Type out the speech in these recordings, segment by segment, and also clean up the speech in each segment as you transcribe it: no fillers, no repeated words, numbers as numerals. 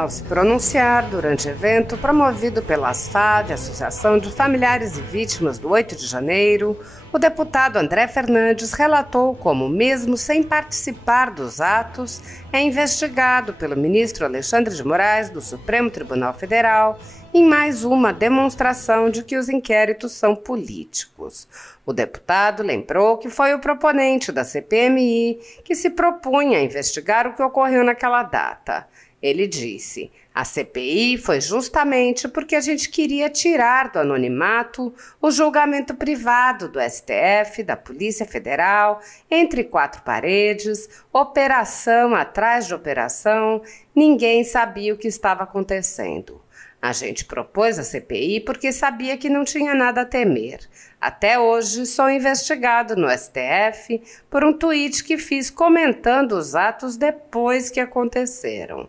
Ao se pronunciar durante evento promovido pela ASFAV, Associação de Familiares e Vítimas do 8 de janeiro, o deputado André Fernandes relatou como, mesmo sem participar dos atos, é investigado pelo ministro Alexandre de Moraes do Supremo Tribunal Federal em mais uma demonstração de que os inquéritos são políticos. O deputado lembrou que foi o proponente da CPMI que se propunha a investigar o que ocorreu naquela data. Ele disse: a CPI foi justamente porque a gente queria tirar do anonimato o julgamento privado do STF, da Polícia Federal, entre quatro paredes, operação atrás de operação, ninguém sabia o que estava acontecendo. A gente propôs a CPI porque sabia que não tinha nada a temer. Até hoje, sou investigado no STF por um tweet que fiz comentando os atos depois que aconteceram.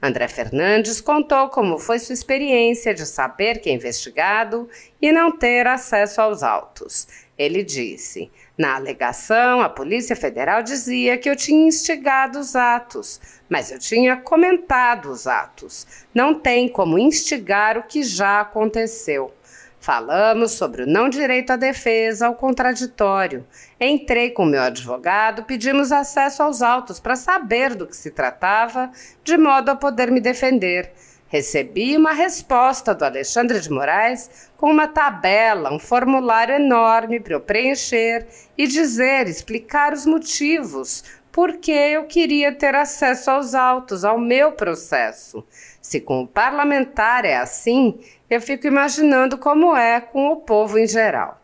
André Fernandes contou como foi sua experiência de saber que é investigado e não ter acesso aos autos. Ele disse: na alegação, a Polícia Federal dizia que eu tinha instigado os atos, mas eu tinha comentado os atos. Não tem como instigar o que já aconteceu. Falamos sobre o não direito à defesa, ao contraditório. Entrei com meu advogado, pedimos acesso aos autos para saber do que se tratava, de modo a poder me defender. Recebi uma resposta do Alexandre de Moraes com uma tabela, um formulário enorme para eu preencher e explicar os motivos, porque eu queria ter acesso aos autos, ao meu processo. Se com o parlamentar é assim, eu fico imaginando como é com o povo em geral.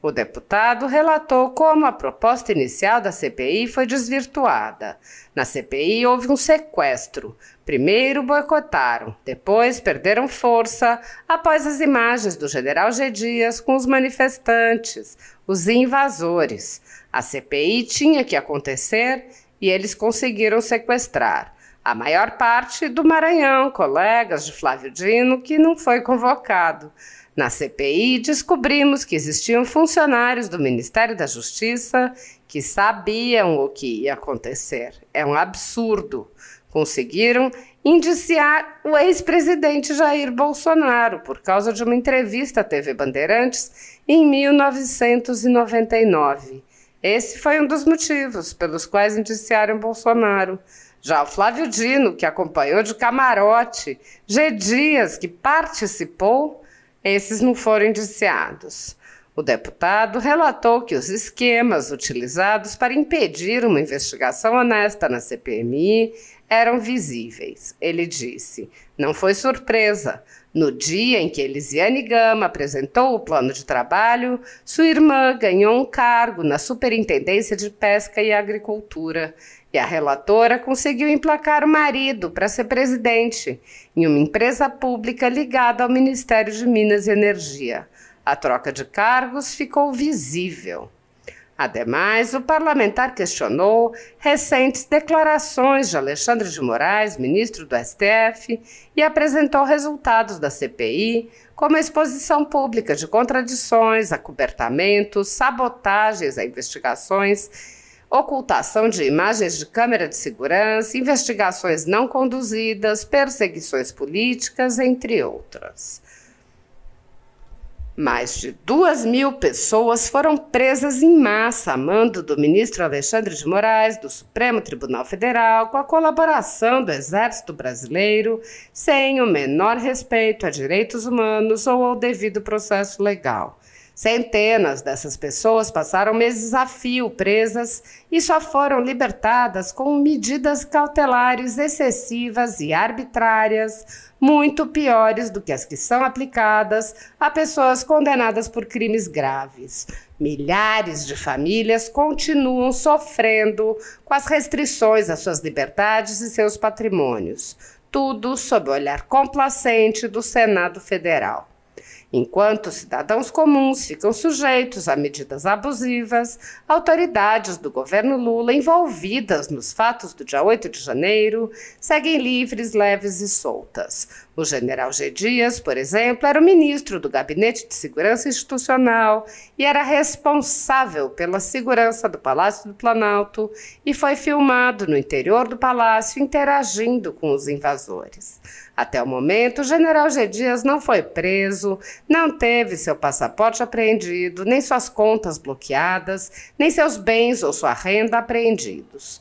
O deputado relatou como a proposta inicial da CPI foi desvirtuada. Na CPI houve um sequestro. Primeiro boicotaram, depois perderam força após as imagens do general G. Dias com os manifestantes, os invasores. A CPI tinha que acontecer e eles conseguiram sequestrar a maior parte do Maranhão, colegas de Flávio Dino, que não foi convocado. Na CPI, descobrimos que existiam funcionários do Ministério da Justiça que sabiam o que ia acontecer. É um absurdo. Conseguiram indiciar o ex-presidente Jair Bolsonaro por causa de uma entrevista à TV Bandeirantes em 1999. Esse foi um dos motivos pelos quais indiciaram Bolsonaro. Já o Flávio Dino, que acompanhou de camarote, G. Dias, que participou, esses não foram indiciados. O deputado relatou que os esquemas utilizados para impedir uma investigação honesta na CPMI eram visíveis. Ele disse: não foi surpresa. No dia em que Elisiane Gama apresentou o plano de trabalho, sua irmã ganhou um cargo na Superintendência de Pesca e Agricultura e a relatora conseguiu emplacar o marido para ser presidente em uma empresa pública ligada ao Ministério de Minas e Energia. A troca de cargos ficou visível. Ademais, o parlamentar questionou recentes declarações de Alexandre de Moraes, ministro do STF, e apresentou resultados da CPI, como a exposição pública de contradições, acobertamentos, sabotagens a investigações, ocultação de imagens de câmera de segurança, investigações não conduzidas, perseguições políticas, entre outras. Mais de 2.000 pessoas foram presas em massa a mando do ministro Alexandre de Moraes, do Supremo Tribunal Federal, com a colaboração do Exército Brasileiro, sem o menor respeito a direitos humanos ou ao devido processo legal. Centenas dessas pessoas passaram meses a fio presas e só foram libertadas com medidas cautelares excessivas e arbitrárias, muito piores do que as que são aplicadas a pessoas condenadas por crimes graves. Milhares de famílias continuam sofrendo com as restrições às suas liberdades e seus patrimônios, tudo sob o olhar complacente do Senado Federal. Enquanto cidadãos comuns ficam sujeitos a medidas abusivas, autoridades do governo Lula envolvidas nos fatos do dia 8 de janeiro seguem livres, leves e soltas. O general G. Dias, por exemplo, era o ministro do Gabinete de Segurança Institucional e era responsável pela segurança do Palácio do Planalto e foi filmado no interior do palácio interagindo com os invasores. Até o momento, o general G. Dias não foi preso, não teve seu passaporte apreendido, nem suas contas bloqueadas, nem seus bens ou sua renda apreendidos.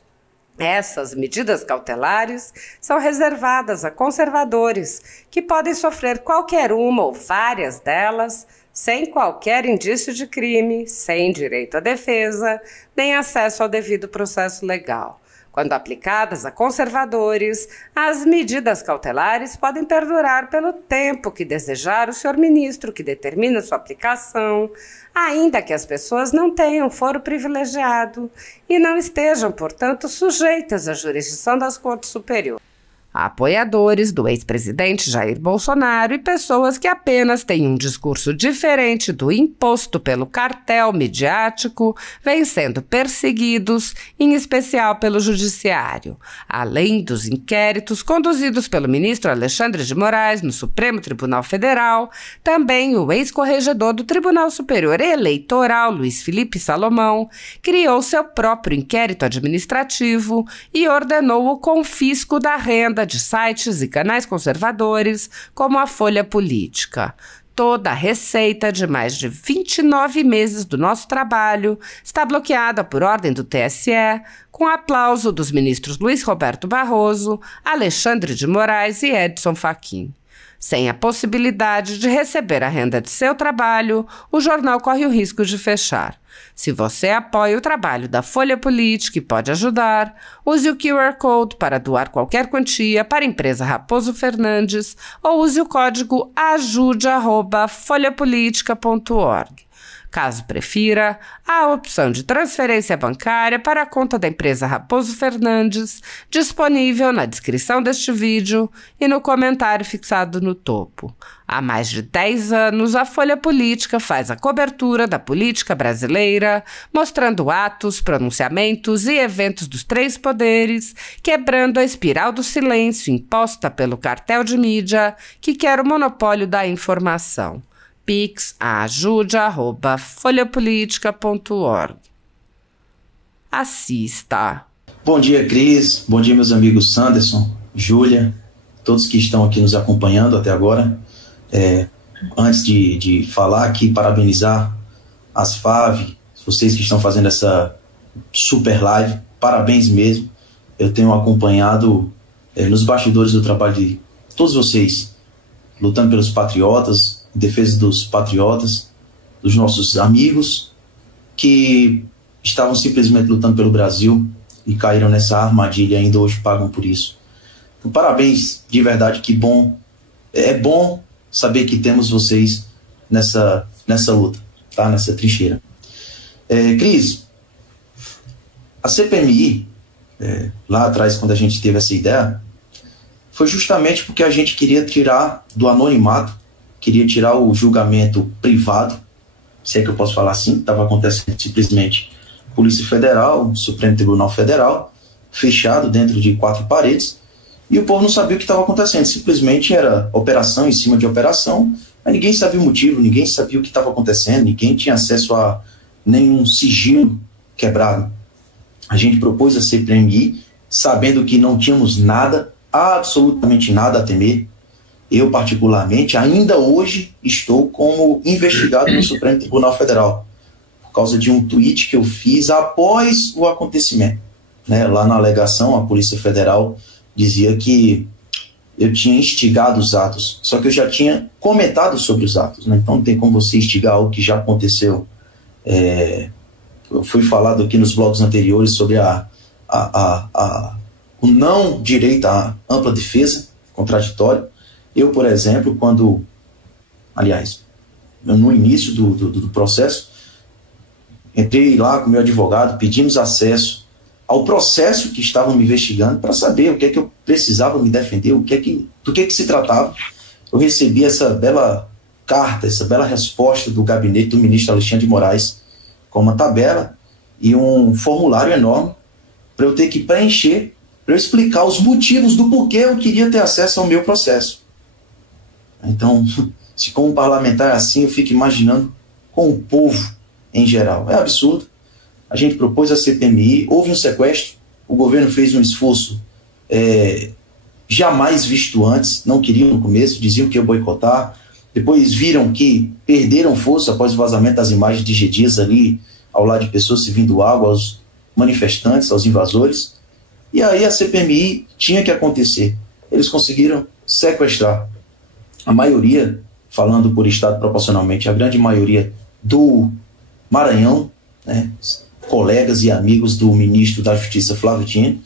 Essas medidas cautelares são reservadas a conservadores, que podem sofrer qualquer uma ou várias delas, sem qualquer indício de crime, sem direito à defesa, nem acesso ao devido processo legal. Quando aplicadas a conservadores, as medidas cautelares podem perdurar pelo tempo que desejar o senhor ministro que determina sua aplicação, ainda que as pessoas não tenham foro privilegiado e não estejam, portanto, sujeitas à jurisdição das Cortes Superiores. Apoiadores do ex-presidente Jair Bolsonaro e pessoas que apenas têm um discurso diferente do imposto pelo cartel midiático vêm sendo perseguidos, em especial pelo Judiciário. Além dos inquéritos conduzidos pelo ministro Alexandre de Moraes no Supremo Tribunal Federal, também o ex-corregedor do Tribunal Superior Eleitoral, Luiz Felipe Salomão, criou seu próprio inquérito administrativo e ordenou o confisco da renda de sites e canais conservadores, como a Folha Política. Toda a receita de mais de 29 meses do nosso trabalho está bloqueada por ordem do TSE, com aplauso dos ministros Luiz Roberto Barroso, Alexandre de Moraes e Edson Fachin. Sem a possibilidade de receber a renda de seu trabalho, o jornal corre o risco de fechar. Se você apoia o trabalho da Folha Política e pode ajudar, use o QR Code para doar qualquer quantia para a empresa Raposo Fernandes ou use o código ajude@folhapolitica.org. Caso prefira, há a opção de transferência bancária para a conta da empresa Raposo Fernandes, disponível na descrição deste vídeo e no comentário fixado no topo. Há mais de 10 anos, a Folha Política faz a cobertura da política brasileira, mostrando atos, pronunciamentos e eventos dos três poderes, quebrando a espiral do silêncio imposta pelo cartel de mídia que quer o monopólio da informação. Pix a ajude@folhapolitica.org. Assista. Bom dia, Cris. Bom dia, meus amigos Sanderson, Júlia, todos que estão aqui nos acompanhando até agora. Antes de falar aqui, parabenizar as FAV, vocês que estão fazendo essa super live, parabéns mesmo. Eu tenho acompanhado nos bastidores do trabalho de todos vocês, lutando pelos patriotas, em defesa dos patriotas, dos nossos amigos que estavam simplesmente lutando pelo Brasil e caíram nessa armadilha e ainda hoje pagam por isso. Então, parabéns, de verdade, que bom. É bom saber que temos vocês nessa luta, tá? Nessa trincheira. Cris, a CPMI, lá atrás, quando a gente teve essa ideia, foi justamente porque a gente queria tirar do anonimato, queria tirar o julgamento privado, se é que eu posso falar assim, estava acontecendo simplesmente Polícia Federal, Supremo Tribunal Federal, fechado dentro de 4 paredes, e o povo não sabia o que estava acontecendo, simplesmente era operação em cima de operação, mas ninguém sabia o motivo, ninguém sabia o que estava acontecendo, ninguém tinha acesso a nenhum sigilo quebrado. A gente propôs a CPMI, sabendo que não tínhamos nada, absolutamente nada a temer. Eu, particularmente, ainda hoje estou como investigado no Supremo Tribunal Federal, por causa de um tweet que eu fiz após o acontecimento. Lá na alegação, a Polícia Federal dizia que eu tinha instigado os atos, só que eu já tinha comentado sobre os atos, então não tem como você instigar algo que já aconteceu. Eu fui falado aqui nos blogs anteriores sobre o não direito à ampla defesa, contraditório. Eu, por exemplo, no início do processo, entrei lá com o meu advogado, pedimos acesso ao processo que estavam me investigando para saber o que é que eu precisava me defender, do que se tratava. Eu recebi essa bela carta, essa bela resposta do gabinete do ministro Alexandre de Moraes, com uma tabela e um formulário enorme para eu ter que preencher, para eu explicar os motivos do porquê eu queria ter acesso ao meu processo. Então, se como parlamentar assim, eu fico imaginando com o povo em geral. É absurdo. A gente propôs a CPMI, houve um sequestro, o governo fez um esforço jamais visto antes, não queriam no começo, diziam que ia boicotar, depois viram que perderam força após o vazamento das imagens de G. Dias ali, ao lado de pessoas servindo água aos manifestantes, aos invasores, e aí a CPMI tinha que acontecer. Eles conseguiram sequestrar a maioria, falando por estado proporcionalmente, a grande maioria do Maranhão, né, colegas e amigos do ministro da Justiça, Flávio Dino,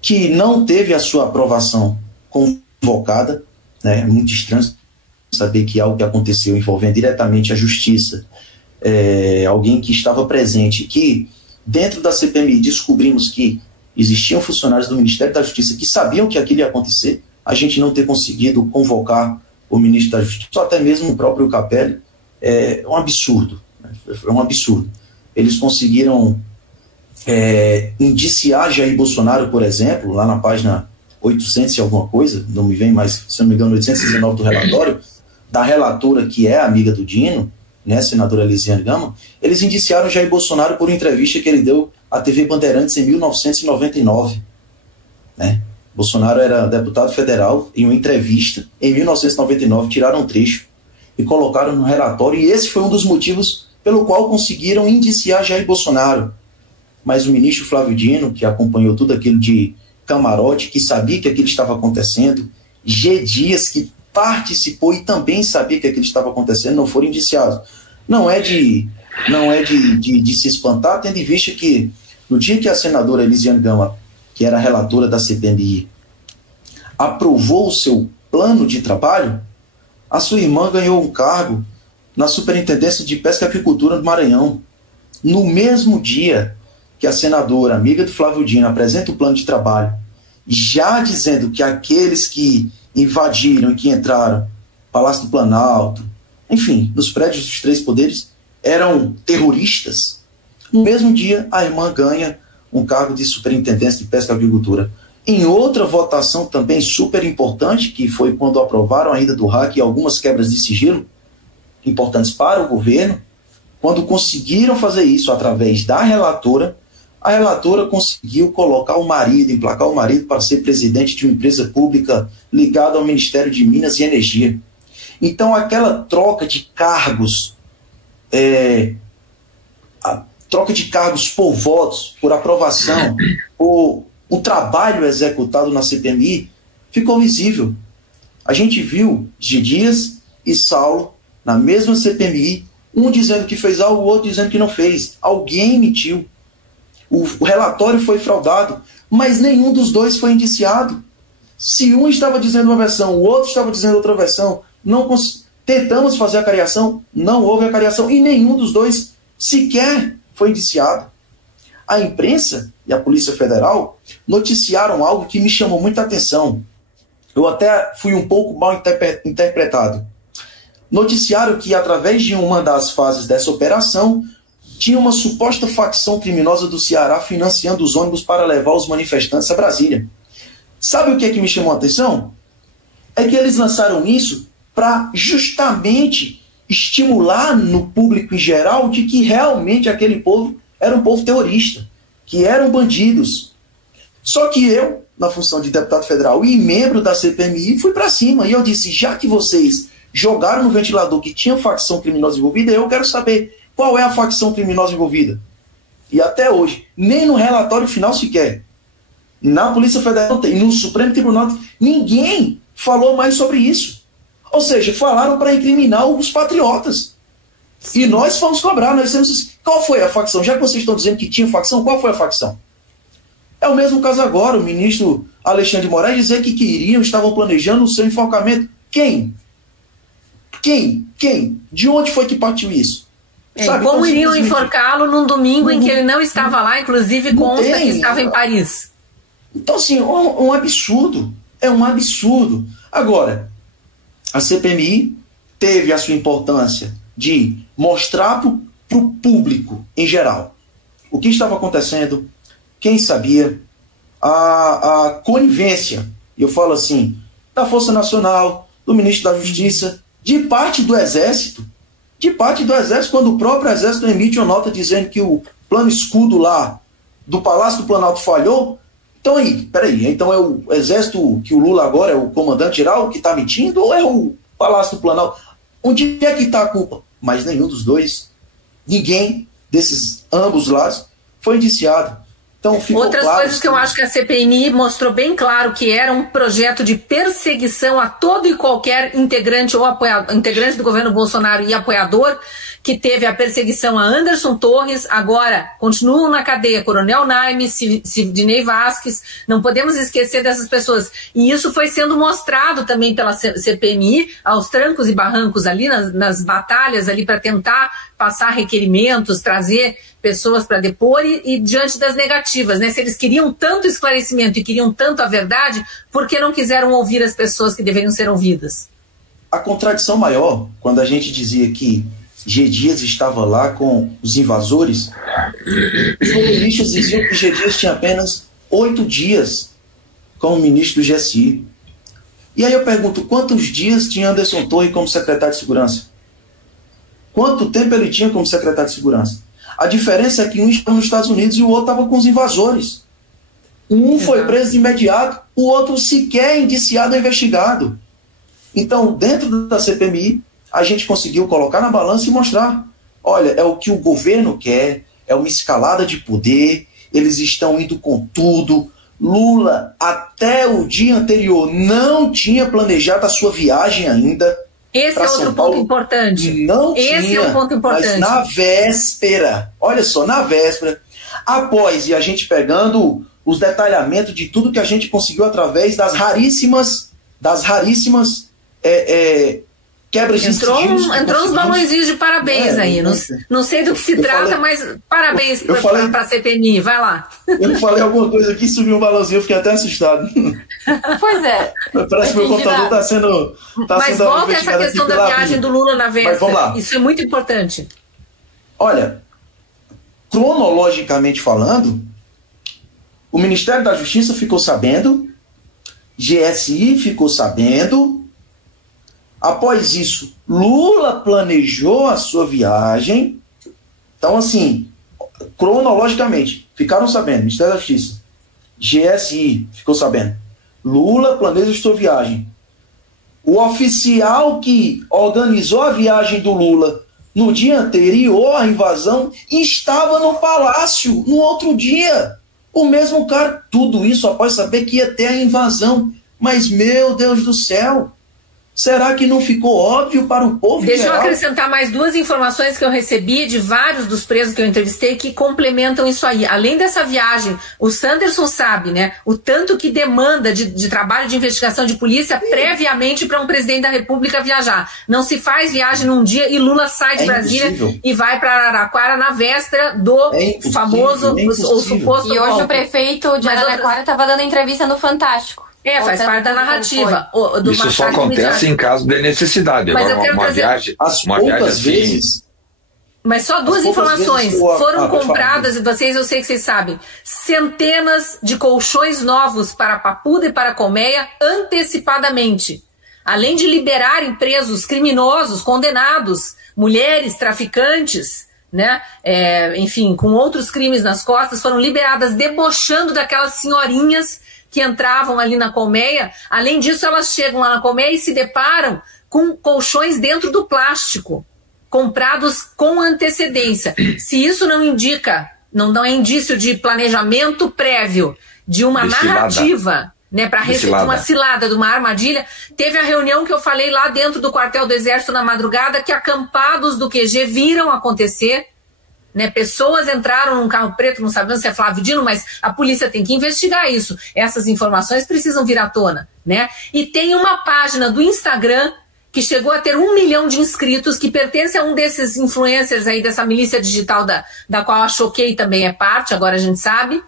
que não teve a sua aprovação convocada, né, é muito estranho saber que algo que aconteceu envolvendo diretamente a Justiça, alguém que estava presente, que dentro da CPMI descobrimos que existiam funcionários do Ministério da Justiça que sabiam que aquilo ia acontecer, a gente não ter conseguido convocar o ministro da Justiça, ou até mesmo o próprio Capelli, é um absurdo. É um absurdo. Eles conseguiram indiciar Jair Bolsonaro, por exemplo, lá na página 800 e alguma coisa, não me vem mais, se não me engano, 819 do relatório, da relatora que é amiga do Dino, né, senadora Elisiane Gama, eles indiciaram Jair Bolsonaro por uma entrevista que ele deu à TV Bandeirantes em 1999. Né? Bolsonaro era deputado federal, em uma entrevista, em 1999, tiraram um trecho e colocaram no relatório, e esse foi um dos motivos pelo qual conseguiram indiciar Jair Bolsonaro. Mas o ministro Flávio Dino, que acompanhou tudo aquilo de camarote, que sabia que aquilo estava acontecendo, G. Dias, que participou e também sabia que aquilo estava acontecendo, não foram indiciados. Não é de se espantar, tendo em vista que no dia que a senadora Elisiane Gama, que era a relatora da CPMI, aprovou o seu plano de trabalho, a sua irmã ganhou um cargo na Superintendência de Pesca e Aquicultura do Maranhão. No mesmo dia que a senadora, amiga do Flávio Dino, apresenta o plano de trabalho, já dizendo que aqueles que invadiram e que entraram Palácio do Planalto, enfim, nos prédios dos três poderes, eram terroristas. No mesmo dia, a irmã ganha um cargo de Superintendência de Pesca e Aquicultura. Em outra votação também super importante, que foi quando aprovaram a ida do RAC e algumas quebras de sigilo importantes para o governo, quando conseguiram fazer isso através da relatora, a relatora conseguiu colocar o marido, emplacar o marido para ser presidente de uma empresa pública ligada ao Ministério de Minas e Energia. Então aquela troca de cargos, a troca de cargos por votos, por aprovação, por o trabalho executado na CPMI, ficou visível. A gente viu G. Dias e Saulo na mesma CPMI, um dizendo que fez algo, o outro dizendo que não fez. Alguém mentiu. O relatório foi fraudado, mas nenhum dos dois foi indiciado. Se um estava dizendo uma versão, o outro estava dizendo outra versão, tentamos fazer a cariação, não houve a cariação, e nenhum dos dois sequer foi indiciado. A imprensa e a Polícia Federal noticiaram algo que me chamou muita atenção. Eu até fui um pouco mal interpretado. Noticiaram que, através de uma das fases dessa operação, tinha uma suposta facção criminosa do Ceará financiando os ônibus para levar os manifestantes a Brasília. Sabe o que é que me chamou a atenção? É que eles lançaram isso para justamente estimular no público em geral de que realmente aquele povo era um povo terrorista, que eram bandidos. Só que eu, na função de deputado federal e membro da CPMI, fui para cima. E eu disse, já que vocês jogaram no ventilador que tinha facção criminosa envolvida, eu quero saber qual é a facção criminosa envolvida. E até hoje, nem no relatório final sequer, na Polícia Federal e no Supremo Tribunal, ninguém falou mais sobre isso. Ou seja, falaram para incriminar os patriotas. Sim. E nós fomos cobrar, nós dissemos, qual foi a facção? Já que vocês estão dizendo que tinha facção, qual foi a facção? É o mesmo caso agora, o ministro Alexandre de Moraes dizer que estavam planejando o seu enforcamento. Quem? De onde foi que partiu isso? Sabe, como então, iriam enforcá-lo num domingo em que ele não estava lá, inclusive consta que estava em Paris? Então, assim, um absurdo. É um absurdo. Agora, a CPMI teve a sua importância de mostrar para o público em geral o que estava acontecendo, quem sabia, a conivência, eu falo assim, da Força Nacional, do Ministro da Justiça, de parte do Exército, quando o próprio Exército emite uma nota dizendo que o plano escudo lá do Palácio do Planalto falhou. Então então é o Exército, que o Lula agora é o comandante-geral, que está mentindo, ou é o Palácio do Planalto? Onde é que está a culpa? Mas nenhum dos dois, ninguém desses ambos lados foi indiciado. Então, outras claro coisas que eu acho que a CPMI mostrou bem claro que era um projeto de perseguição a todo e qualquer integrante ou integrante do governo Bolsonaro e apoiador, que teve a perseguição a Anderson Torres, agora continuam na cadeia Coronel Naime, Sidney Vasquez, não podemos esquecer dessas pessoas. E isso foi sendo mostrado também pela CPMI, aos trancos e barrancos ali, nas batalhas ali para tentar passar requerimentos, trazer pessoas para depor e diante das negativas, né? Se eles queriam tanto esclarecimento e queriam tanto a verdade, por que não quiseram ouvir as pessoas que deveriam ser ouvidas? A contradição maior, quando a gente dizia que G. Dias estava lá com os invasores, os jornalistas diziam que G. Dias tinha apenas 8 dias como ministro do GSI. E aí eu pergunto, quantos dias tinha Anderson Torres como secretário de Segurança? Quanto tempo ele tinha como secretário de Segurança? A diferença é que um estava nos Estados Unidos e o outro estava com os invasores. Um foi preso de imediato, o outro sequer indiciado ou investigado. Então, dentro da CPMI, a gente conseguiu colocar na balança e mostrar, olha, é o que o governo quer, é uma escalada de poder, eles estão indo com tudo. Lula, até o dia anterior, não tinha planejado a sua viagem ainda. Esse é outro ponto importante. Não tinha, esse é um ponto importante. Mas na véspera, olha só, na véspera, após, e a gente pegando os detalhamentos de tudo que a gente conseguiu através das raríssimas quebras de sigilo. Entrou uns balãozinhos de parabéns aí. Não sei do que se trata, mas parabéns para a CPMI. Vai lá. Eu falei alguma coisa aqui, subiu um balãozinho, eu fiquei até assustado. Pois é. Parece que meu computador está sendo. Mas volta essa questão da viagem do Lula na véspera. Mas vamos lá. Isso é muito importante. Olha, cronologicamente falando, o Ministério da Justiça ficou sabendo, GSI ficou sabendo. Após isso, Lula planejou a sua viagem. Então, assim, cronologicamente, ficaram sabendo, Ministério da Justiça, GSI ficou sabendo, Lula planeja a sua viagem. O oficial que organizou a viagem do Lula no dia anterior à invasão estava no palácio no outro dia. O mesmo cara, tudo isso após saber que ia ter a invasão. Mas, meu Deus do céu, será que não ficou óbvio para o povo Deixa geral? eu acrescentar mais 2 informações que eu recebi de vários dos presos que eu entrevistei que complementam isso aí. Além dessa viagem, o Sanderson sabe, né, o tanto que demanda de trabalho de investigação de polícia previamente para um presidente da República viajar. Não se faz viagem num dia e Lula sai de Brasília e vai para Araraquara na véspera do famoso ou suposto E hoje o prefeito de Araraquara estava dando entrevista no Fantástico. Faz parte da narrativa. Isso só acontece em caso de necessidade. Mas agora, uma viagem assim, vezes. Mas só 2 informações. Foram compradas, eu sei que vocês sabem, centenas de colchões novos para Papuda e para Colmeia antecipadamente. Além de liberarem presos criminosos, condenados, mulheres, traficantes, né? Enfim, com outros crimes nas costas, foram liberadas debochando daquelas senhorinhas que entravam ali na colmeia. Além disso, elas chegam lá na colmeia e se deparam com colchões dentro do plástico, comprados com antecedência. Se isso não indica, não é indício de planejamento prévio, de uma narrativa, né, para receber uma cilada, de uma armadilha, teve a reunião que eu falei lá dentro do quartel do Exército na madrugada, que acampados do QG viram acontecer. Né, pessoas entraram num carro preto, não sabemos se é Flávio Dino, mas a polícia tem que investigar isso. Essas informações precisam vir à tona, né? E tem uma página do Instagram que chegou a ter 1 milhão de inscritos, que pertence a um desses influencers aí dessa milícia digital da qual a Choquei também é parte, agora a gente sabe,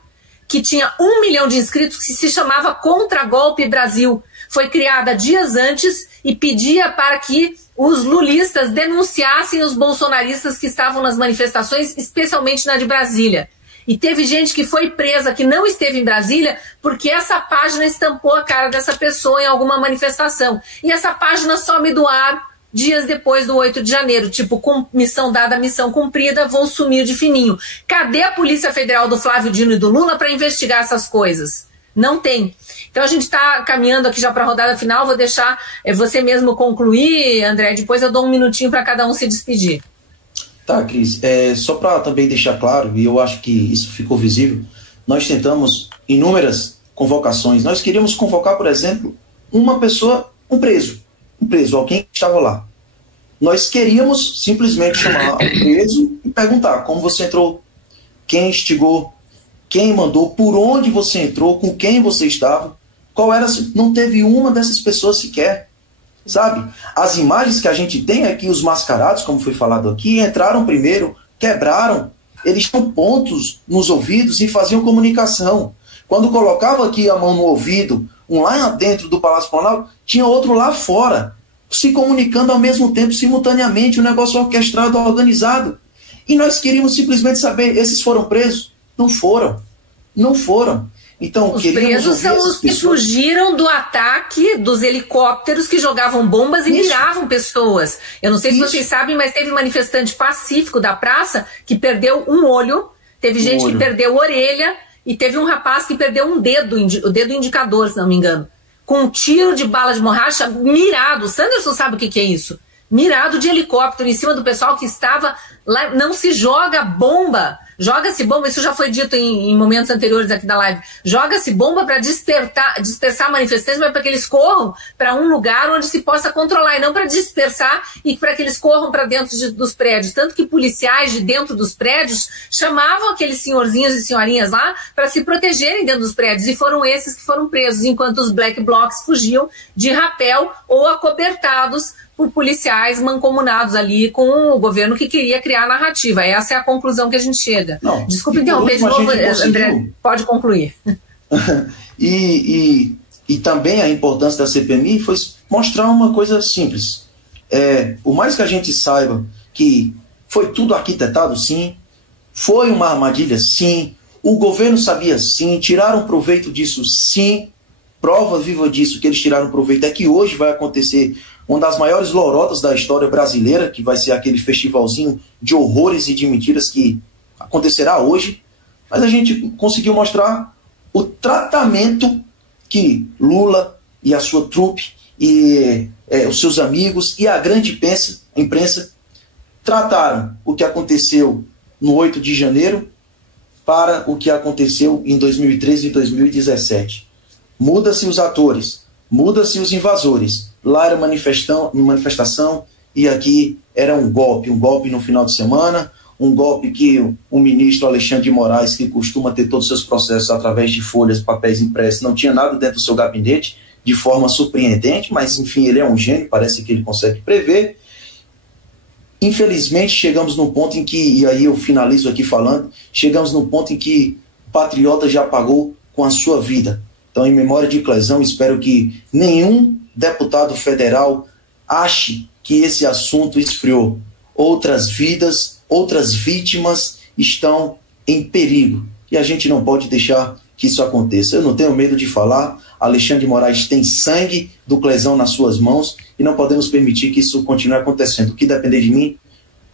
que tinha 1 milhão de inscritos, que se chamava Contra Golpe Brasil. Foi criada dias antes e pedia para que os lulistas denunciassem os bolsonaristas que estavam nas manifestações, especialmente na de Brasília. E teve gente que foi presa, que não esteve em Brasília, porque essa página estampou a cara dessa pessoa em alguma manifestação. E essa página some do ar dias depois do 8 de janeiro. Tipo, com missão dada, missão cumprida, vou sumir de fininho. Cadê a Polícia Federal do Flávio Dino e do Lula para investigar essas coisas? Não tem. Então a gente está caminhando aqui já para a rodada final. Vou deixar você mesmo concluir, André. Depois eu dou um minutinho para cada um se despedir. Tá, Cris, só para também deixar claro, e eu acho que isso ficou visível, nós tentamos inúmeras convocações. Nós queríamos convocar, por exemplo, uma pessoa, um preso, alguém que estava lá. Nós queríamos simplesmente chamar o preso e perguntar como você entrou, quem instigou, quem mandou, por onde você entrou, com quem você estava, qual era. Não teve uma dessas pessoas sequer. Sabe? As imagens que a gente tem é que os mascarados, como foi falado aqui, entraram primeiro, quebraram, eles tinham pontos nos ouvidos e faziam comunicação. Quando colocava aqui a mão no ouvido, um lá dentro do Palácio Planalto, tinha outro lá fora, se comunicando ao mesmo tempo, simultaneamente, um negócio orquestrado, organizado. E nós queríamos simplesmente saber, esses foram presos? Não foram. Não foram. Então, os presos são os que fugiram do ataque dos helicópteros que jogavam bombas e miravam pessoas. Eu não sei se vocês sabem, mas teve manifestante pacífico da praça que perdeu um olho, teve gente que perdeu a orelha e teve um rapaz que perdeu um dedo, o dedo indicador, se não me engano, com um tiro de bala de borracha mirado. O Sanderson sabe o que é isso? Mirado de helicóptero em cima do pessoal que estava lá. Não se joga bomba. Joga-se bomba, isso já foi dito em momentos anteriores aqui da live. Joga-se bomba para dispersar manifestantes, mas para que eles corram para um lugar onde se possa controlar, e não para dispersar e para que eles corram para dentro dos prédios. Tanto que policiais de dentro dos prédios chamavam aqueles senhorzinhos e senhorinhas lá para se protegerem dentro dos prédios, e foram esses que foram presos, enquanto os black blocs fugiam de rapel ou acobertados por policiais mancomunados ali com o governo que queria criar a narrativa. Essa é a conclusão que a gente chega. Não, desculpe interromper de novo, André, pode concluir. e também a importância da CPMI foi mostrar uma coisa simples. Por mais que a gente saiba que foi tudo arquitetado, sim, foi uma armadilha, sim, o governo sabia, sim, tiraram proveito disso, sim, prova viva disso que eles tiraram proveito é que hoje vai acontecer uma das maiores lorotas da história brasileira, que vai ser aquele festivalzinho de horrores e de mentiras que acontecerá hoje. Mas a gente conseguiu mostrar o tratamento que Lula e a sua trupe e os seus amigos e a grande imprensa trataram o que aconteceu no 8 de janeiro para o que aconteceu em 2013 e 2017. Muda-se os atores, muda-se os invasores. Lá era manifestação e aqui era um golpe no final de semana, um golpe que o ministro Alexandre de Moraes, que costuma ter todos os seus processos através de folhas, papéis impressos, não tinha nada dentro do seu gabinete, de forma surpreendente, mas enfim, ele é um gênio, parece que ele consegue prever. Infelizmente chegamos num ponto em que, e aí eu finalizo aqui falando, chegamos num ponto em que o patriota já pagou com a sua vida. Então, em memória de Clezão, espero que nenhum deputado federal ache que esse assunto esfriou. Outras vidas, outras vítimas estão em perigo. E a gente não pode deixar que isso aconteça. Eu não tenho medo de falar, Alexandre de Moraes tem sangue do Clezão nas suas mãos e não podemos permitir que isso continue acontecendo. O que depender de mim,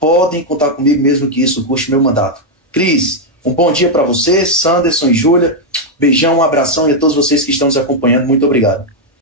podem contar comigo mesmo que isso custe meu mandato. Cris, um bom dia para você, Sanderson e Júlia. Beijão, um abração e a todos vocês que estão nos acompanhando. Muito obrigado.